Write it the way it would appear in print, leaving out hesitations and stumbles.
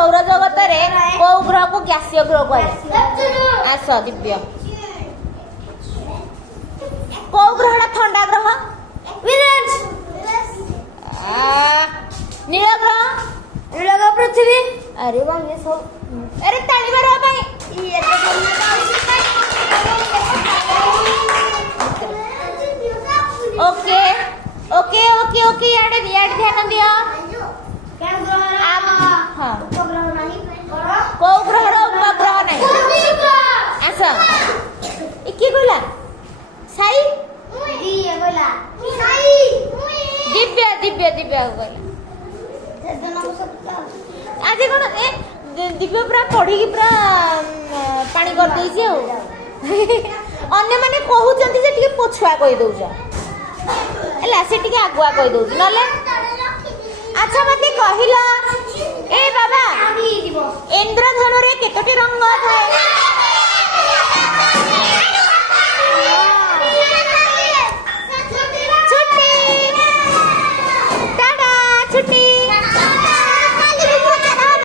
सौरजगत रे को ग्रह को गैसीय ग्रह कहे आस दिव्य को ग्रह ठंडा ग्रह नील ग्रह पृथ्वी अरे वाह ये सब अरे ताली मारो भाई ये ओके ओके ओके ओके याड ध्यान दिया हाँ को ग्रह उपग्रह नहीं आस इके कहला साई दिव्य दिव्य दिव्य कहला आज कौन ए दिव्य पूरा पढ़ी पूरा पानी कर देछि अन्य माने कहउचंती जे टिके पछुआ कहि दउछ एला से टिके आगुआ कहि दउछ नले अच्छा मते कहिला ए बाबा इंद्रधनु रे केतोटी रंग थाए